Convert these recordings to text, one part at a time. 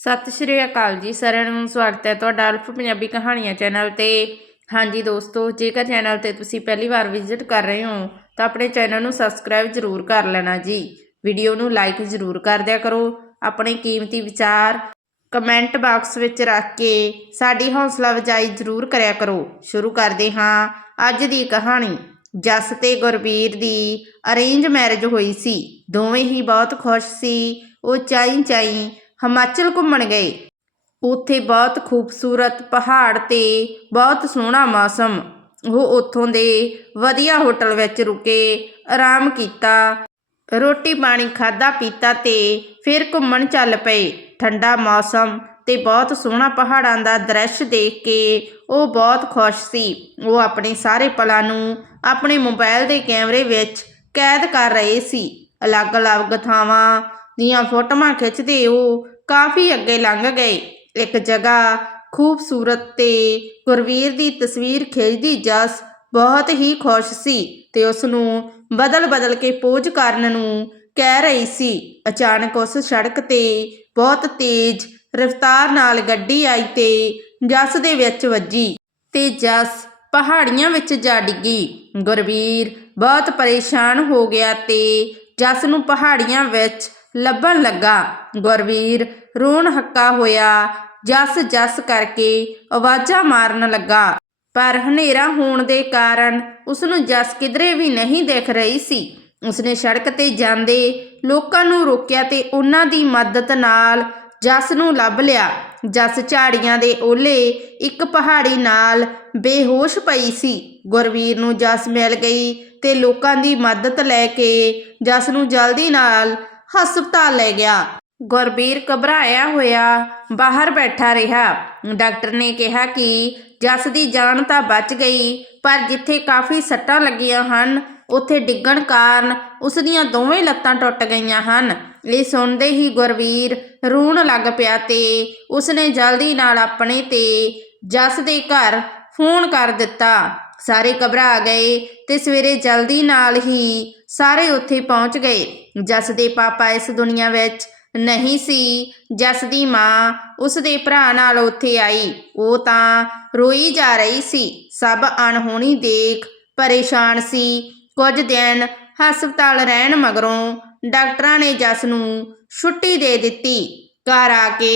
ਸਤਿ ਸ਼੍ਰੀ ਅਕਾਲ ਜੀ ਸਾਰਿਆਂ ਨੂੰ, ਸਵਾਗਤ ਹੈ ਤੁਹਾਡਾ ਅਲਫ ਪੰਜਾਬੀ ਕਹਾਣੀਆਂ ਚੈਨਲ ਤੇ। ਹਾਂਜੀ ਦੋਸਤੋ, ਜੇਕਰ ਚੈਨਲ ਤੇ ਤੁਸੀਂ ਪਹਿਲੀ ਵਾਰ ਵਿਜ਼ਿਟ ਕਰ ਰਹੇ ਹੋ, ਤਾਂ ਆਪਣੇ ਚੈਨਲ ਨੂੰ ਸਬਸਕ੍ਰਾਈਬ ਜ਼ਰੂਰ ਕਰ ਲੈਣਾ ਜੀ। ਵੀਡੀਓ ਨੂੰ ਲਾਈਕ ਜ਼ਰੂਰ ਕਰ ਦਿਆ ਕਰੋ। ਆਪਣੇ ਕੀਮਤੀ ਵਿਚਾਰ ਕਮੈਂਟ ਬਾਕਸ ਵਿੱਚ ਰੱਖ ਕੇ ਸਾਡੀ ਹੌਸਲਾ ਅਫਜ਼ਾਈ ਜ਼ਰੂਰ ਕਰਿਆ ਕਰੋ। ਸ਼ੁਰੂ ਕਰਦੇ ਹਾਂ ਅੱਜ ਦੀ ਕਹਾਣੀ। ਜਸ ਤੇ ਗੁਰਬੀਰ ਦੀ ਅਰੇਂਜ ਮੈਰਿਜ ਹੋਈ ਸੀ। ਦੋਵੇਂ ਹੀ ਬਹੁਤ ਖੁਸ਼ ਸੀ। ਉਹ ਚਾਈ ਚਾਈ ਹਿਮਾਚਲ ਘੁੰਮਣ ਗਏ। ਉੱਥੇ ਬਹੁਤ ਖੂਬਸੂਰਤ ਪਹਾੜ ਤੇ ਬਹੁਤ ਸੋਹਣਾ ਮੌਸਮ। ਉਹ ਉੱਥੋਂ ਦੇ ਵਧੀਆ ਹੋਟਲ ਵਿੱਚ ਰੁਕੇ, ਆਰਾਮ ਕੀਤਾ, ਰੋਟੀ ਪਾਣੀ ਖਾਦਾ ਪੀਤਾ ਤੇ ਫਿਰ ਘੁੰਮਣ ਚੱਲ ਪਏ। ਠੰਡਾ ਮੌਸਮ ਤੇ ਬਹੁਤ ਸੋਹਣਾ ਪਹਾੜਾਂ ਦਾ ਦ੍ਰਿਸ਼ ਦੇਖ ਕੇ ਉਹ ਬਹੁਤ ਖੁਸ਼ ਸੀ। ਉਹ ਆਪਣੇ ਸਾਰੇ ਪਲਾਂ ਨੂੰ ਆਪਣੇ ਮੋਬਾਈਲ ਦੇ ਕੈਮਰੇ ਵਿੱਚ ਕੈਦ ਕਰ ਰਹੇ ਸੀ। ਅਲੱਗ-ਅਲੱਗ ਥਾਵਾਂ ਦੀਆਂ ਫੋਟੋਆਂ ਖਿੱਚਦੇ ਉਹ ਕਾਫੀ ਅੱਗੇ ਲੰਘ ਗਏ। ਇੱਕ ਜਗ੍ਹਾ ਖੂਬਸੂਰਤ ਤੇ ਗੁਰਵੀਰ ਦੀ ਤਸਵੀਰ ਖਿੱਚਦੀ ਜਸ ਬਹੁਤ ਹੀ ਖੁਸ਼ ਸੀ ਤੇ ਉਸ ਨੂੰ ਬਦਲ-ਬਦਲ ਕੇ ਪੋਜ ਕਰਨ ਨੂੰ ਕਹਿ ਰਹੀ ਸੀ। ਅਚਾਨਕ ਉਸ ਸੜਕ ਤੇ ਬਹੁਤ ਤੇਜ਼ ਰਫ਼ਤਾਰ ਨਾਲ ਗੱਡੀ ਆਈ ਤੇ ਜਸ ਦੇ ਵਿੱਚ ਵੱਜੀ ਤੇ ਜਸ ਪਹਾੜੀਆਂ ਵਿੱਚ ਜਾ ਡਿੱਗੀ। ਗੁਰਵੀਰ ਬਹੁਤ ਪਰੇਸ਼ਾਨ ਹੋ ਗਿਆ ਤੇ ਜਸ ਨੂੰ ਪਹਾੜੀਆਂ ਵਿੱਚ ਲੱਭਣ ਲੱਗਾ। ਗੁਰਵੀਰ ਰੋਣ ਹੱਕਾ ਹੋਇਆ। ਜਸ ਜਸ ਕਰਕੇ ਆਵਾਜ਼ਾਂ ਮਾਰਨ ਲੱਗਾ। ਪਰ ਹਨੇਰਾ ਹੋਣ ਦੇ ਕਾਰਨ ਉਸ ਨੂੰ ਜਸ ਕਿਧਰੇ ਵੀ ਨਹੀਂ ਦਿਖ ਰਹੀ ਸੀ। ਉਸਨੇ ਸੜਕ ਤੇ ਜਾਂਦੇ ਲੋਕਾਂ ਨੂੰ ਰੋਕਿਆ ਤੇ ਉਹਨਾਂ ਦੀ ਮਦਦ ਨਾਲ ਜਸ ਨੂੰ ਲੱਭ ਲਿਆ। ਜਸ ਝਾੜੀਆਂ ਦੇ ਓਲੇ ਇੱਕ ਪਹਾੜੀ ਨਾਲ ਬੇਹੋਸ਼ ਪਈ ਸੀ। ਗੁਰਵੀਰ ਨੂੰ ਜਸ ਮਿਲ ਗਈ ਤੇ ਲੋਕਾਂ ਦੀ ਮਦਦ ਲੈ ਕੇ ਜਸ ਨੂੰ ਜਲਦੀ ਨਾਲ ਹਸਪਤਾਲ ਲੈ ਗਿਆ। ਗੁਰਬੀਰ ਘਬਰਾਇਆ ਹੋਇਆ ਬਾਹਰ ਬੈਠਾ ਰਿਹਾ। ਡਾਕਟਰ ਨੇ ਕਿਹਾ ਕਿ ਜਸ ਦੀ ਜਾਨ ਤਾਂ ਬਚ ਗਈ, ਪਰ ਜਿੱਥੇ ਕਾਫੀ ਸੱਟਾਂ ਲੱਗੀਆਂ ਹਨ, ਉੱਥੇ ਡਿੱਗਣ ਕਾਰਨ ਉਸ ਦੀਆਂ ਦੋਵੇਂ ਲੱਤਾਂ ਟੁੱਟ ਗਈਆਂ ਹਨ। ਇਹ ਸੁਣਦੇ ਹੀ ਗੁਰਵੀਰ ਰੋਣ ਲੱਗ ਪਿਆ ਤੇ ਉਸਨੇ ਜਲਦੀ ਨਾਲ ਆਪਣੇ ਤੇ ਜਸ ਦੇ ਘਰ ਫੋਨ ਕਰ ਦਿੱਤਾ। ਸਾਰੇ ਘਬਰਾ ਗਏ ਤੇ ਸਵੇਰੇ ਜਲਦੀ ਨਾਲ ਹੀ ਸਾਰੇ ਉੱਥੇ ਪਹੁੰਚ ਗਏ। ਜਸ ਦੇ ਪਾਪਾ ਇਸ ਦੁਨੀਆ ਵਿੱਚ ਨਹੀਂ ਸੀ। ਜਸ ਦੀ ਮਾਂ ਉਸ ਦੇ ਭਰਾ ਨਾਲ ਉੱਥੇ ਆਈ। ਉਹ ਤਾਂ ਰੋਈ ਜਾ ਰਹੀ ਸੀ। ਸਭ ਅਣਹੋਣੀ ਦੇਖ ਪਰੇਸ਼ਾਨ ਸੀ। ਕੁਝ ਦਿਨ ਹਸਪਤਾਲ ਰਹਿਣ ਮਗਰੋਂ ਡਾਕਟਰਾਂ ਨੇ ਜਸ ਨੂੰ ਛੁੱਟੀ ਦੇ ਦਿੱਤੀ। ਘਰ ਆ ਕੇ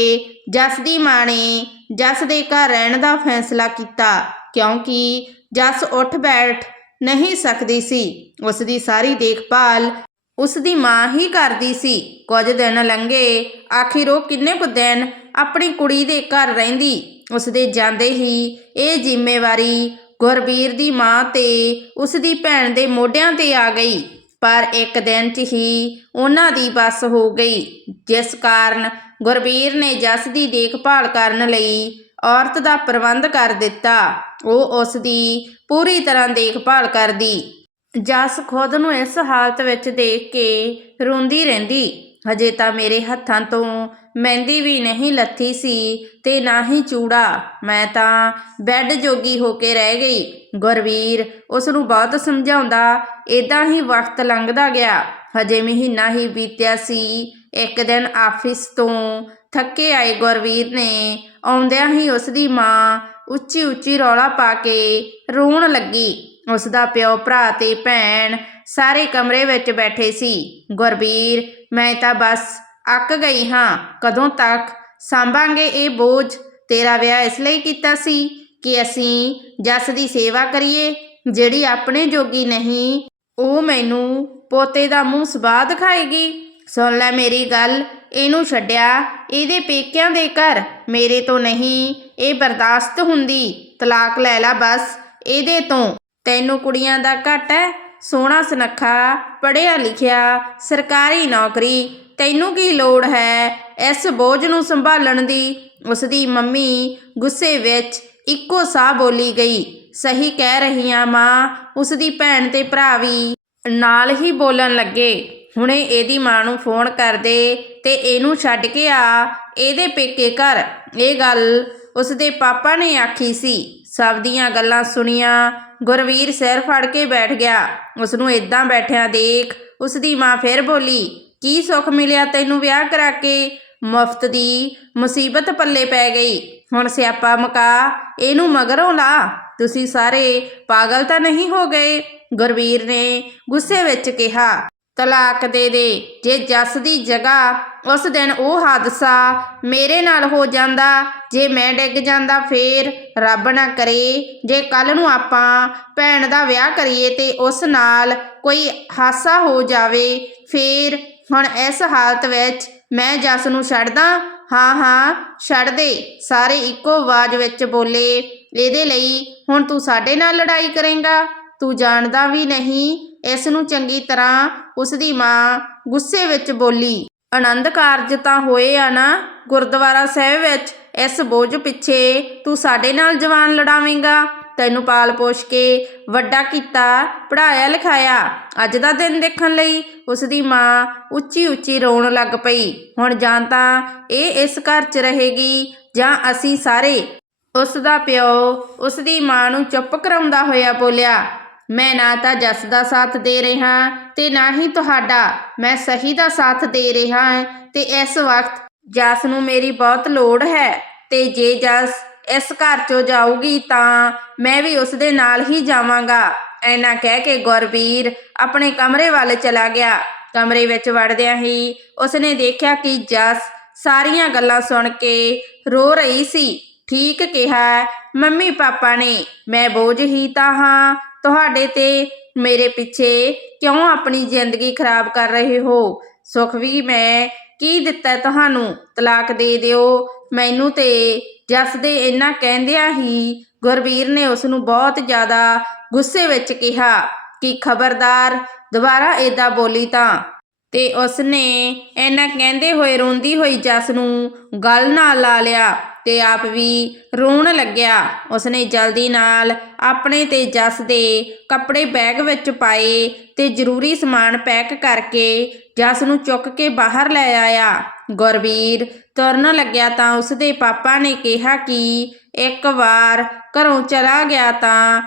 ਜਸ ਦੀ ਮਾਂ ਨੇ ਜਸ ਦੇ ਘਰ ਰਹਿਣ ਦਾ ਫੈਸਲਾ ਕੀਤਾ। ਕਿਉਂਕਿ ਜੱਸ ਉੱਠ ਬੈਠ ਨਹੀਂ ਸਕਦੀ ਸੀ। ਉਸ ਦੀ ਸਾਰੀ ਦੇਖਭਾਲ ਉਸ ਦੀ ਮਾਂ ਹੀ ਕਰਦੀ ਸੀ। ਕੁਝ ਦਿਨ ਲੰਘੇ, ਆਖਿਰ ਉਹ ਕਿੰਨੇ ਕੁ ਦਿਨ ਆਪਣੀ ਕੁੜੀ ਦੇ ਘਰ ਰਹਿੰਦੀ? ਉਸ ਦੇ ਜਾਂਦੇ ਹੀ ਇਹ ਜ਼ਿੰਮੇਵਾਰੀ ਗੁਰਬੀਰ ਦੀ ਮਾਂ ਤੇ ਉਸ ਦੀ ਭੈਣ ਦੇ ਮੋਢਿਆਂ ਤੇ ਆ ਗਈ। ਪਰ ਇੱਕ ਦਿਨ 'ਚ ਹੀ ਉਹਨਾਂ ਦੀ ਬੱਸ ਹੋ ਗਈ। ਜਿਸ ਕਾਰਨ ਗੁਰਬੀਰ ਨੇ ਜਸ ਦੀ ਦੇਖਭਾਲ ਕਰਨ ਲਈ ਔਰਤ ਦਾ ਪ੍ਰਬੰਧ ਕਰ ਦਿੱਤਾ। ਉਹ ਉਸ ਦੀ ਪੂਰੀ ਤਰ੍ਹਾਂ ਦੇਖਭਾਲ ਕਰਦੀ। ਜਸ ਖੁਦ ਨੂੰ ਇਸ ਹਾਲਤ ਵਿੱਚ ਦੇਖ ਕੇ ਰੋਂਦੀ ਰਹਿੰਦੀ। ਹਜੇ ਤਾਂ ਮੇਰੇ ਹੱਥਾਂ ਤੋਂ ਮਹਿੰਦੀ ਵੀ ਨਹੀਂ ਲੱਥੀ ਸੀ ਤੇ ਨਾ ਹੀ ਚੂੜਾ। ਮੈਂ ਤਾਂ ਬੈੱਡ ਜੋਗੀ ਹੋ ਕੇ ਰਹਿ ਗਈ। ਗੁਰਵੀਰ ਉਸ ਨੂੰ ਬਹੁਤ ਸਮਝਾਉਂਦਾ ਇਦਾਂ ਹੀ ਵਕਤ ਲੰਘਦਾ ਗਿਆ। ਹਜੇ ਮਹੀਨਾ ਹੀ ਬੀਤਿਆ ਸੀ। ਇੱਕ ਦਿਨ ਆਫਿਸ ਤੋਂ ਥੱਕੇ ਆਏ ਗੁਰਵੀਰ ਨੇ ਆਉਂਦਿਆਂ ਹੀ ਉਸ ਦੀ ਮਾਂ ਉੱਚੀ ਉੱਚੀ ਰੌਲਾ ਪਾ ਕੇ ਰੋਣ ਲੱਗੀ। ਉਸ ਦਾ ਪਿਓ, ਭਰਾ ਤੇ ਭੈਣ ਸਾਰੇ ਕਮਰੇ ਵਿੱਚ ਬੈਠੇ ਸੀ। ਗੁਰਬੀਰ, ਮੈਂ ਤਾਂ ਬਸ ਅੱਕ ਗਈ ਹਾਂ। ਕਦੋਂ ਤੱਕ ਸੰਭਾਂਗੇ ਇਹ ਬੋਝ? ਤੇਰਾ ਵਿਆਹ ਇਸ ਲਈ ਕੀਤਾ ਸੀ ਕਿ ਅਸੀਂ ਜਸ ਦੀ ਸੇਵਾ ਕਰੀਏ, ਜਿਹੜੀ ਆਪਣੇ ਜੋਗੀ ਨਹੀਂ, ਉਹ ਮੈਨੂੰ ਪੋਤੇ ਦਾ ਮੂੰਹ ਸਵਾਦ ਖਾਏਗੀ ਸੁਣ ਲੈ ਮੇਰੀ ਗੱਲ, ਇਹਨੂੰ ਛੱਡਿਆ, ਇਹਦੇ ਪੇਕਿਆਂ ਦੇ ਘਰ, ਮੇਰੇ ਤੋਂ ਨਹੀਂ, ਇਹ ਬਰਦਾਸ਼ਤ ਹੁੰਦੀ, ਤਲਾਕ ਲੈ ਲੈ ਬਸ, ਇਹਦੇ ਤੋਂ। ਤੈਨੂੰ ਕੁੜੀਆਂ ਦਾ ਘੱਟ ਹੈ ਸੋਹਣਾ ਸੁਨੱਖਾ, ਪੜ੍ਹਿਆ ਲਿਖਿਆ, ਸਰਕਾਰੀ ਨੌਕਰੀ, ਤੈਨੂੰ ਕੀ ਲੋੜ ਹੈ ਇਸ ਬੋਝ ਨੂੰ ਸੰਭਾਲਣ ਦੀ? ਉਸ ਦੀ ਮੰਮੀ ਗੁੱਸੇ ਵਿੱਚ ਇੱਕੋ ਸਾਹ ਬੋਲੀ ਗਈ, ਸਹੀ ਕਹਿ ਰਹੀ ਰਹੀਆਂ ਮਾਂ ਉਸ ਦੀ ਭੈਣ ਤੇ ਭਰਾ ਵੀ। ਨਾਲ ਹੀ ਬੋਲਣ ਲੱਗੇ। ਹੁਣੇ ਇਹਦੀ ਮਾਂ ਨੂੰ ਫੋਨ ਕਰ ਦੇ ਤੇ ਇਹਨੂੰ ਛੱਡ ਕੇ ਆ, ਇਹਦੇ ਪੇਕੇ ਘਰ। ਇਹ ਗੱਲ ਉਸਦੇ ਪਾਪਾ ਨੇ ਆਖੀ ਸੀ। ਸਭ ਦੀਆਂ ਗੱਲਾਂ ਸੁਣੀਆਂ, ਗੁਰਵੀਰ ਸਿਰ ਫੜ ਕੇ ਬੈਠ ਗਿਆ। ਉਸ ਨੂੰ ਇਦਾਂ ਬੈਠਿਆਂ ਦੇਖ ਉਸ ਦੀ ਮਾਂ ਫਿਰ ਬੋਲੀ, ਕੀ ਸੁੱਖ ਮਿਲਿਆ ਤੈਨੂੰ ਵਿਆਹ ਕਰਾ ਕੇ? ਮੁਫਤ ਦੀ ਮੁਸੀਬਤ ਪੱਲੇ ਪੈ ਗਈ। ਹੁਣ ਸਿਆਪਾ ਮਕਾ, ਇਹਨੂੰ ਮਗਰੋਂ ਲਾ। ਤੁਸੀਂ ਸਾਰੇ ਪਾਗਲ ਤਾਂ ਨਹੀਂ ਹੋ ਗਏ? ਗੁਰਵੀਰ ਨੇ ਗੁੱਸੇ ਵਿੱਚ ਕਿਹਾ। ਤਲਾਕ ਦੇ ਦੇ। ਜੇ ਜੱਸ ਦੀ ਜਗ੍ਹਾ ਉਸ ਦਿਨ ਉਹ ਹਾਦਸਾ ਮੇਰੇ ਨਾਲ ਹੋ ਜਾਂਦਾ, ਜੇ ਮੈਂ ਡਿੱਗ ਜਾਂਦਾ ਫੇਰ ਰੱਬ ਨਾ ਕਰੇ। ਜੇ ਕੱਲ ਨੂੰ ਆਪਾਂ ਭੈਣ ਦਾ ਵਿਆਹ ਕਰੀਏ ਤੇ ਉਸ ਨਾਲ ਕੋਈ ਹਾਸਾ ਹੋ ਜਾਵੇ, ਫੇਰ ਹੁਣ ਇਸ ਹਾਲਤ ਵਿੱਚ ਮੈਂ ਜੱਸ ਨੂੰ ਛੱਡਦਾ? ਹਾਂ ਹਾਂ, ਛੱਡ ਦੇ। ਸਾਰੇ ਇੱਕੋ ਆਵਾਜ਼ ਵਿੱਚ ਬੋਲੇ, ਇਹਦੇ ਲਈ ਹੁਣ ਤੂੰ ਸਾਡੇ ਨਾਲ ਲੜਾਈ ਕਰੇਂਗਾ? ਤੂੰ ਜਾਣਦਾ ਵੀ ਨਹੀਂ, ਇਸ ਨੂੰ ਚੰਗੀ ਤਰ੍ਹਾਂ ਉਸ ਦੀ ਮਾਂ ਗੁੱਸੇ ਵਿੱਚ ਬੋਲੀ। ਆਨੰਦ ਕਾਰਜ ਤਾਂ ਹੋਏ ਆ ਨਾ, ਗੁਰਦੁਆਰਾ ਸਾਹਿਬ ਵਿੱਚ ਇਸ ਬੋਝ ਪਿੱਛੇ ਤੂੰ ਸਾਡੇ ਨਾਲ ਜਵਾਨ ਲੜਾਵੇਂਗਾ। ਤੈਨੂੰ ਪਾਲ ਪੋਸ਼ ਕੇ ਵੱਡਾ ਕੀਤਾ ਪੜਾਇਆ ਲਿਖਾਇਆ, ਅੱਜ ਦਾ ਦਿਨ ਦੇਖਣ ਲਈ ਉਸ ਦੀ ਮਾਂ ਉੱਚੀ ਉੱਚੀ ਰੋਣ ਲੱਗ ਪਈ। ਹੁਣ ਜਾਂ ਤਾਂ ਇਹ ਇਸ ਘਰ 'ਚ ਰਹੇਗੀ ਜਾਂ ਅਸੀਂ ਸਾਰੇ। ਉਸ ਦਾ ਪਿਓ ਉਸ ਦੀ ਮਾਂ ਨੂੰ ਚੁੱਪ ਕਰਾਉਂਦਾ ਹੋਇਆ ਬੋਲਿਆ ਮੈਂ ਨਾ ਤਾਂ ਜਸ ਦਾ ਸਾਥ ਦੇ ਰਿਹਾ ਤੇ ਨਾ ਹੀ ਤੁਹਾਡਾ। ਮੈਂ ਸਹੀ ਦਾ ਸਾਥ ਦੇ ਰਿਹਾ ਤੇ ਇਸ ਵਕਤ ਜਸ ਨੂੰ ਮੇਰੀ ਬਹੁਤ ਲੋੜ ਹੈ ਤੇ ਜੇ ਜਸ ਇਸ ਘਰ ਚੋਂ ਜਾਊਗੀ ਤਾਂ ਮੈਂ ਵੀ ਉਸ ਦੇ ਨਾਲ ਹੀ ਜਾਵਾਂਗਾ। ਐਨਾ ਕਹਿ ਕੇ ਗੁਰਵੀਰ ਆਪਣੇ ਕਮਰੇ ਵੱਲ ਚਲਾ ਗਿਆ। ਕਮਰੇ ਵਿੱਚ ਵੜਦਿਆਂ ਹੀ ਉਸਨੇ ਦੇਖਿਆ ਕਿ ਜਸ ਸਾਰੀਆਂ ਗੱਲਾਂ ਸੁਣ ਕੇ ਰੋ ਰਹੀ ਸੀ। ਠੀਕ ਕਿਹਾ ਮੰਮੀ ਪਾਪਾ ਨੇ, ਮੈਂ ਬੋਝ ਹੀ ਤਾਂ ਹਾਂ ਤੁਹਾਡੇ ਤੇ ਮੇਰੇ ਪਿੱਛੇ ਕਿਉਂ ਆਪਣੀ ਜ਼ਿੰਦਗੀ ਖਰਾਬ ਕਰ ਰਹੇ ਹੋ? ਸੁਖ ਵੀ ਮੈਂ ਕੀ ਦਿੱਤਾ ਤੁਹਾਨੂੰ? ਤਲਾਕ ਦੇ ਦਿਓ। ਮੈਨੂੰ ਤੇ ਜੱਸ ਦੇ ਇੰਨਾ ਕਹਿੰਦਿਆਂ ਹੀ ਗੁਰਵੀਰ ਨੇ ਉਸ ਨੂੰ ਬਹੁਤ ਜ਼ਿਆਦਾ ਗੁੱਸੇ ਵਿੱਚ ਕਿਹਾ ਕਿ ਖਬਰਦਾਰ, ਦੁਬਾਰਾ ਏਦਾਂ ਬੋਲੀ ਤਾਂ। ਤੇ ਉਸਨੇ ਇਹਨਾਂ ਕਹਿੰਦੇ ਹੋਏ ਰੋਂਦੀ ਹੋਈ ਜਸ ਨੂੰ ਗਲ ਨਾਲ ਲਾ ਲਿਆ ਤੇ ਆਪ ਵੀ ਰੋਣ ਲੱਗਿਆ। ਉਸਨੇ ਜਲਦੀ ਨਾਲ ਆਪਣੇ ਤੇ ਜੱਸ ਦੇ ਕੱਪੜੇ ਬੈਗ ਵਿੱਚ ਪਾਏ ਤੇ ਜ਼ਰੂਰੀ ਸਮਾਨ ਪੈਕ ਕਰਕੇ ਜੱਸ ਨੂੰ ਚੁੱਕ ਕੇ ਬਾਹਰ ਲੈ ਆਇਆ। ਗੁਰਵੀਰ ਤੁਰਨ ਲੱਗਿਆ ਤਾਂ ਉਸਦੇ ਪਾਪਾ ਨੇ ਕਿਹਾ ਕਿ ਇੱਕ ਵਾਰ ਘਰੋਂ ਚਲਾ ਗਿਆ ਤਾਂ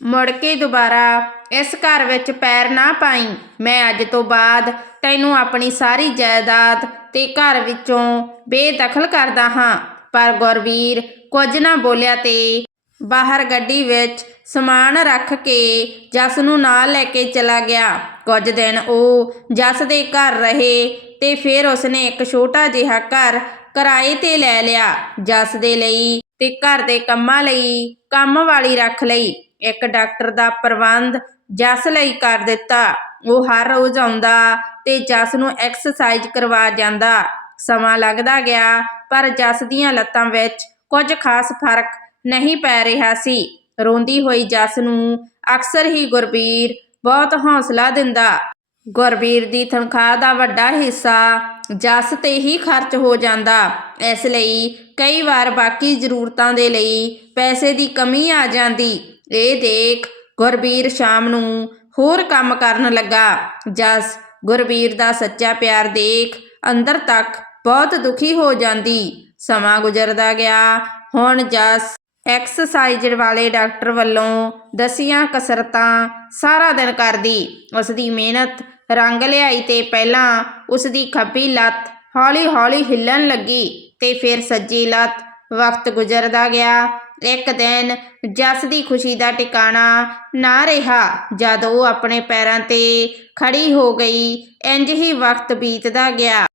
ਮੁੜ ਕੇ ਦੁਬਾਰਾ ਇਸ ਘਰ ਵਿੱਚ ਪੈਰ ਨਾ ਪਾਈ। ਮੈਂ ਅੱਜ ਤੋਂ ਬਾਅਦ ਤੈਨੂੰ ਆਪਣੀ ਸਾਰੀ ਜਾਇਦਾਦ ਤੇ ਘਰ ਵਿੱਚੋਂ ਬੇਦਖਲ ਕਰਦਾ ਹਾਂ। ਪਰ ਗੁਰਵੀਰ ਕੁਝ ਨਾ ਬੋਲਿਆ ਤੇ ਬਾਹਰ ਗੱਡੀ ਵਿੱਚ ਸਮਾਨ ਰੱਖ ਕੇ ਜਸ ਨੂੰ ਨਾਲ ਲੈ ਕੇ ਚਲਾ ਗਿਆ। ਕੁਝ ਦਿਨ ਉਹ ਜਸ ਦੇ ਘਰ ਰਹੇ ਤੇ ਫਿਰ ਉਸਨੇ ਇੱਕ ਛੋਟਾ ਜਿਹਾ ਘਰ ਕਿਰਾਏ ਤੇ ਲੈ ਲਿਆ। ਜਸ ਦੇ ਲਈ ਤੇ ਘਰ ਦੇ ਕੰਮਾਂ ਲਈ ਕੰਮ ਵਾਲੀ ਰੱਖ ਲਈ। ਇੱਕ ਡਾਕਟਰ ਦਾ ਪ੍ਰਬੰਧ ਜਸ ਲਈ ਕਰ ਦਿੱਤਾ। ਉਹ ਹਰ ਰੋਜ਼ ਆਉਂਦਾ ਤੇ ਜਸ ਨੂੰ ਐਕਸਰਸਾਈਜ਼ ਕਰਵਾ ਜਾਂਦਾ। ਸਮਾਂ ਲੱਗਦਾ ਗਿਆ, ਪਰ ਜਸ ਦੀਆਂ ਲੱਤਾਂ ਵਿੱਚ ਕੁਝ ਖਾਸ ਫ਼ਰਕ ਨਹੀਂ ਪੈ ਰਿਹਾ ਸੀ। ਰੋਂਦੀ ਹੋਈ ਜਸ ਨੂੰ ਅਕਸਰ ਹੀ ਗੁਰਬੀਰ ਬਹੁਤ ਹੌਸਲਾ ਦਿੰਦਾ। ਗੁਰਬੀਰ ਦੀ ਤਨਖਾਹ ਦਾ ਵੱਡਾ ਹਿੱਸਾ ਜਸ ਤੇ ਹੀ ਖਰਚ ਹੋ ਜਾਂਦਾ। ਇਸ ਲਈ ਕਈ ਵਾਰ ਬਾਕੀ ਜ਼ਰੂਰਤਾਂ ਦੇ ਲਈ ਪੈਸੇ ਦੀ ਕਮੀ ਆ ਜਾਂਦੀ। ਇਹ ਦੇਖ ਗੁਰਬੀਰ ਸ਼ਾਮ ਨੂੰ ਹੋਰ ਕੰਮ ਕਰਨ ਲੱਗਾ। ਜਸ ਗੁਰਬੀਰ ਦਾ ਸੱਚਾ ਪਿਆਰ ਦੇਖ ਅੰਦਰ ਤੱਕ ਬਹੁਤ ਦੁਖੀ ਹੋ ਜਾਂਦੀ। ਸਮਾਂ ਗੁਜ਼ਰਦਾ ਗਿਆ। ਹੁਣ ਜਸ ਐਕਸਰਸਾਈਜ਼ ਵਾਲੇ ਡਾਕਟਰ ਵੱਲੋਂ ਦਸੀਆਂ ਕਸਰਤਾਂ ਸਾਰਾ ਦਿਨ ਕਰਦੀ। ਉਸ ਦੀ ਮਿਹਨਤ, ਰੰਗ ਲਿਆਈ ਤੇ ਪਹਿਲਾਂ ਉਸ ਦੀ ਖੱਬੀ ਲੱਤ ਹੌਲੀ-ਹੌਲੀ ਹਿੱਲਣ ਲੱਗੀ ਤੇ ਫਿਰ ਸੱਜੀ ਲੱਤ ਵਕਤ ਗੁਜ਼ਰਦਾ ਗਿਆ। ਇੱਕ ਦਿਨ ਜਸ ਦੀ ਖੁਸ਼ੀ ਦਾ ਟਿਕਾਣਾ ਨਾ ਰਿਹਾ। ਜਦ ਉਹ ਆਪਣੇ ਪੈਰਾਂ ਤੇ ਖੜੀ ਹੋ ਗਈ ਇੰਜ ਹੀ ਵਕਤ ਬੀਤਦਾ ਗਿਆ।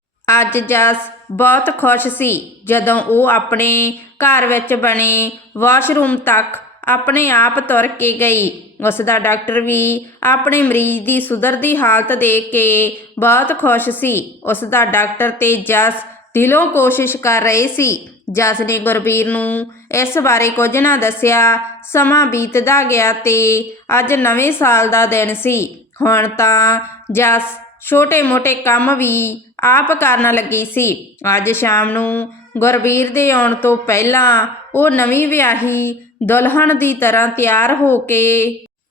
ਅੱਜ ਜਸ ਬਹੁਤ ਖੁਸ਼ ਸੀ। ਜਦੋਂ ਉਹ ਆਪਣੇ ਘਰ ਵਿੱਚ ਬਣੇ ਵਾਸ਼ਰੂਮ ਤੱਕ ਆਪਣੇ ਆਪ ਤੁਰ ਕੇ ਗਈ, ਉਸ ਦਾ ਡਾਕਟਰ ਵੀ ਆਪਣੇ ਮਰੀਜ਼ ਦੀ ਸੁਧਰਦੀ ਹਾਲਤ ਦੇਖ ਕੇ ਬਹੁਤ ਖੁਸ਼ ਸੀ। ਉਸ ਦਾ ਡਾਕਟਰ ਤੇ ਜਸ ਦਿਲੋਂ ਕੋਸ਼ਿਸ਼ ਕਰ ਰਹੇ ਸੀ। ਜਸ ਨੇ ਗੁਰਬੀਰ ਨੂੰ ਇਸ ਬਾਰੇ ਕੁਝ ਨਾ ਦੱਸਿਆ। ਸਮਾਂ ਬੀਤਦਾ ਗਿਆ ਤੇ ਅੱਜ ਨਵੇਂ ਸਾਲ ਦਾ ਦਿਨ ਸੀ। ਹੁਣ ਤਾਂ ਜਸ ਛੋਟੇ-ਮੋਟੇ ਕੰਮ ਵੀ ਆਪ ਕਰਨ ਲੱਗੀ ਸੀ। ਅੱਜ ਸ਼ਾਮ ਨੂੰ ਗੁਰਬੀਰ ਦੇ ਆਉਣ ਤੋਂ ਪਹਿਲਾਂ ਉਹ ਨਵੀਂ ਵਿਆਹੀ ਦੁਲਹਨ ਦੀ ਤਰ੍ਹਾਂ ਤਿਆਰ ਹੋ ਕੇ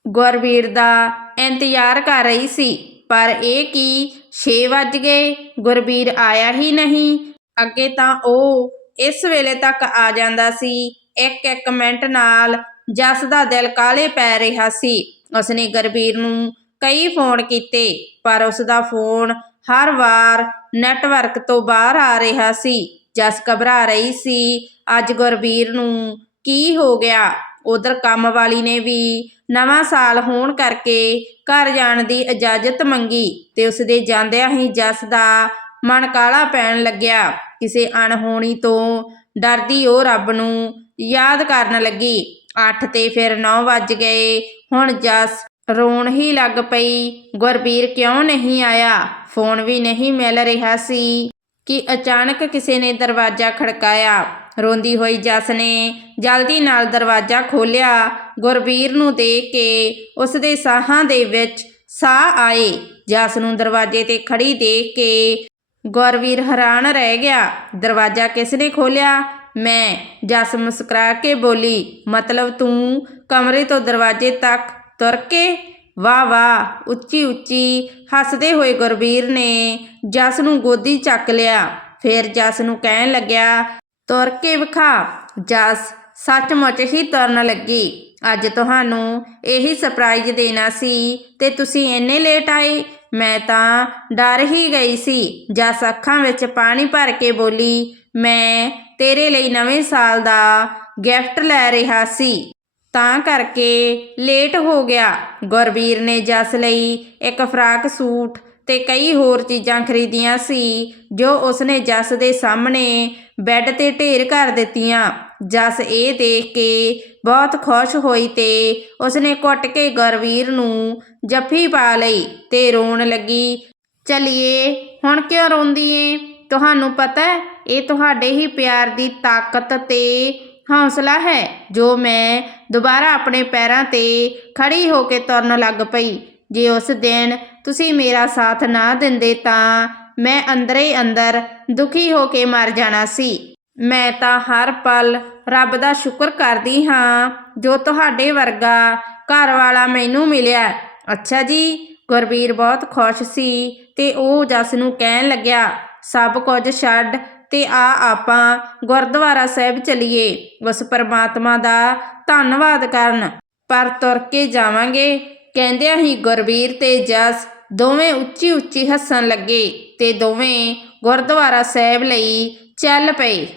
ਗੁਰਬੀਰ ਦਾ ਇੰਤਜ਼ਾਰ ਕਰ ਰਹੀ ਸੀ। ਪਰ ਇਹ ਕੀ 6 ਵੱਜ ਗਏ, ਗੁਰਬੀਰ ਆਇਆ ਹੀ ਨਹੀਂ। ਅੱਗੇ ਤਾਂ ਉਹ ਇਸ ਵੇਲੇ ਤੱਕ ਆ ਜਾਂਦਾ ਸੀ। ਇੱਕ ਇੱਕ ਮਿੰਟ ਨਾਲ ਜਸ ਦਾ ਦਿਲ ਕਾਲੇ ਪੈ ਰਿਹਾ ਸੀ। ਉਸਨੇ ਗੁਰਬੀਰ ਨੂੰ ਕਈ ਫੋਨ ਕੀਤੇ, ਪਰ ਉਸ ਦਾ ਫੋਨ ਹਰ ਵਾਰ ਨੈਟਵਰਕ ਤੋਂ ਬਾਹਰ ਆ ਰਿਹਾ ਸੀ। ਜਸ ਘਬਰਾ ਰਹੀ ਸੀ, ਅੱਜ ਗੁਰਬੀਰ ਨੂੰ ਕੀ ਹੋ ਗਿਆ? ਉਧਰ ਕੰਮ ਵਾਲੀ ਨੇ ਵੀ ਨਵਾਂ ਸਾਲ ਹੋਣ ਕਰਕੇ ਘਰ ਜਾਣ ਦੀ ਇਜਾਜ਼ਤ ਮੰਗੀ ਤੇ ਉਸਦੇ ਜਾਂਦਿਆਂ ਹੀ ਜਸ ਦਾ ਮਨ ਕਾਲਾ ਪੈਣ ਲੱਗਿਆ। ਕਿਸੇ ਅਣਹੋਣੀ ਤੋਂ ਡਰਦੀ ਉਹ ਰੱਬ ਨੂੰ ਯਾਦ ਕਰਨ ਲੱਗੀ। 8 ਤੇ ਫਿਰ 9 ਵੱਜ ਗਏ। ਹੁਣ ਜਸ ਰੋਣ ਹੀ ਲੱਗ ਪਈ। ਗੁਰਬੀਰ ਕਿਉਂ ਨਹੀਂ ਆਇਆ? ਫੋਨ ਵੀ ਨਹੀਂ ਮਿਲ ਰਿਹਾ ਸੀ ਕਿ ਅਚਾਨਕ ਕਿਸੇ ਨੇ ਦਰਵਾਜ਼ਾ ਖੜਕਾਇਆ। ਰੋਂਦੀ ਹੋਈ ਜਸ ਨੇ ਜਲਦੀ ਨਾਲ ਦਰਵਾਜ਼ਾ ਖੋਲ੍ਹਿਆ। ਗੁਰਬੀਰ ਨੂੰ ਦੇਖ ਕੇ ਉਸ ਦੇ ਸਾਹਾਂ ਦੇ ਵਿੱਚ ਸਾਹ ਆਏ। ਜਸ ਨੂੰ ਦਰਵਾਜ਼ੇ ਤੇ ਖੜੀ ਦੇਖ ਕੇ ਗੁਰਵੀਰ ਹੈਰਾਨ ਰਹਿ ਗਿਆ। ਦਰਵਾਜ਼ਾ ਕਿਸ ਨੇ ਖੋਲ੍ਹਿਆ? ਮੈਂ। ਜਸ ਮੁਸਕਰਾ ਕੇ ਬੋਲੀ, ਮਤਲਬ ਤੂੰ ਕਮਰੇ ਤੋਂ ਦਰਵਾਜ਼ੇ ਤੱਕ ਤੁਰ ਕੇ? ਵਾਹ ਵਾਹ, ਉੱਚੀ ਉੱਚੀ, ਹੱਸਦੇ ਹੋਏ ਗੁਰਬੀਰ ਨੇ ਜਸ ਨੂੰ ਗੋਦੀ ਚੱਕ ਲਿਆ। ਫਿਰ ਜਸ ਨੂੰ ਕਹਿਣ ਲੱਗਿਆ, ਤੁਰ ਕੇ ਵਿਖਾ। ਜਸ ਸੱਚਮੁੱਚ ਹੀ ਤੁਰਨ ਲੱਗੀ। ਅੱਜ ਤੁਹਾਨੂੰ ਇਹੀ ਸਰਪ੍ਰਾਈਜ਼ ਦੇਣਾ ਸੀ ਤੇ ਤੁਸੀਂ ਇੰਨੇ ਲੇਟ ਆਏ। ਮੈਂ ਤਾਂ ਡਰ ਹੀ ਗਈ ਸੀ। ਜਸ ਅੱਖਾਂ ਵਿੱਚ ਪਾਣੀ ਭਰ ਕੇ ਬੋਲੀ, ਮੈਂ ਤੇਰੇ ਲਈ ਨਵੇਂ ਸਾਲ ਦਾ ਗਿਫਟ ਲੈ ਰਿਹਾ ਸੀ। ਤਾਂ ਕਰਕੇ ਲੇਟ ਹੋ ਗਿਆ। ਗੁਰਬੀਰ ਨੇ ਜਸ ਲਈ ਇੱਕ ਫਰਾਕ ਸੂਟ ਤੇ ਕਈ ਹੋਰ ਚੀਜ਼ਾਂ ਖਰੀਦੀਆਂ ਸੀ, ਜੋ ਉਸਨੇ ਜਸ ਦੇ ਸਾਹਮਣੇ ਬੈੱਡ ਤੇ ਢੇਰ ਕਰ ਦਿੱਤੀਆਂ। ਜਸ ਇਹ ਦੇਖ ਕੇ ਬਹੁਤ ਖੁਸ਼ ਹੋਈ ਤੇ ਉਸਨੇ ਘੁੱਟ ਕੇ ਗੁਰਵੀਰ ਨੂੰ ਜੱਫੀ ਪਾ ਲਈ ਤੇ ਰੋਣ ਲੱਗੀ, ਚਲਿਏ, ਹੁਣ ਕਿਉਂ ਰੋਂਦੀ ਏ? ਤੁਹਾਨੂੰ ਪਤਾ ਇਹ ਤੁਹਾਡੇ ਹੀ ਪਿਆਰ ਦੀ ਤਾਕਤ ਤੇ ਹੌਸਲਾ ਹੈ, ਜੋ ਮੈਂ ਦੁਬਾਰਾ ਆਪਣੇ ਪੈਰਾਂ ਤੇ ਖੜੀ ਹੋ ਕੇ ਤੁਰਨ ਲੱਗ ਪਈ। ਜੇ ਉਸ ਦਿਨ ਤੁਸੀਂ ਮੇਰਾ ਸਾਥ ਨਾ ਦਿੰਦੇ ਤਾਂ ਮੈਂ ਅੰਦਰੇ ਅੰਦਰ ਦੁਖੀ ਹੋ ਕੇ ਮਰ ਜਾਣਾ ਸੀ। ਮੈਂ ਤਾਂ ਹਰ ਪਲ ਰੱਬ ਦਾ ਸ਼ੁਕਰ ਕਰਦੀ ਹਾਂ, ਜੋ ਤੁਹਾਡੇ ਵਰਗਾ ਘਰ ਵਾਲਾ ਮੈਨੂੰ ਮਿਲਿਆ। ਅੱਛਾ ਜੀ, ਗੁਰਬੀਰ ਬਹੁਤ ਖੁਸ਼ ਸੀ ਤੇ ਉਹ ਜਸ ਨੂੰ ਕਹਿਣ ਲੱਗਿਆ, ਸਭ ਕੁਝ ਛੱਡ ਤੇ ਆ ਆਪਾਂ ਗੁਰਦੁਆਰਾ ਸਾਹਿਬ ਚਲੀਏ। ਉਸ ਪਰਮਾਤਮਾ ਦਾ ਧੰਨਵਾਦ ਕਰਨ। ਪਰ ਤੁਰ ਕੇ ਜਾਵਾਂਗੇ, ਕਹਿੰਦਿਆਂ ਹੀ ਗੁਰਬੀਰ ਤੇ ਜਸ ਦੋਵੇਂ ਉੱਚੀ ਉੱਚੀ ਹੱਸਣ ਲੱਗੇ ਤੇ ਦੋਵੇਂ ਗੁਰਦੁਆਰਾ ਸਾਹਿਬ ਲਈ ਚੱਲ ਪਏ।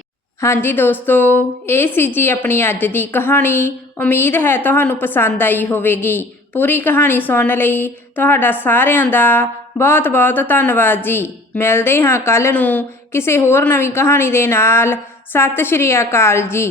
ਹਾਂਜੀ ਦੋਸਤੋ, ਇਹ ਸੀ ਜੀ ਆਪਣੀ ਅੱਜ ਦੀ ਕਹਾਣੀ। ਉਮੀਦ ਹੈ ਤੁਹਾਨੂੰ ਪਸੰਦ ਆਈ ਹੋਵੇਗੀ। ਪੂਰੀ ਕਹਾਣੀ ਸੁਣਨ ਲਈ ਤੁਹਾਡਾ ਸਾਰਿਆਂ ਦਾ ਬਹੁਤ ਬਹੁਤ ਧੰਨਵਾਦ ਜੀ। ਮਿਲਦੇ ਹਾਂ ਕੱਲ ਨੂੰ ਕਿਸੇ ਹੋਰ ਨਵੀਂ ਕਹਾਣੀ ਦੇ ਨਾਲ। ਸਤਿ ਸ਼੍ਰੀ ਅਕਾਲ ਜੀ।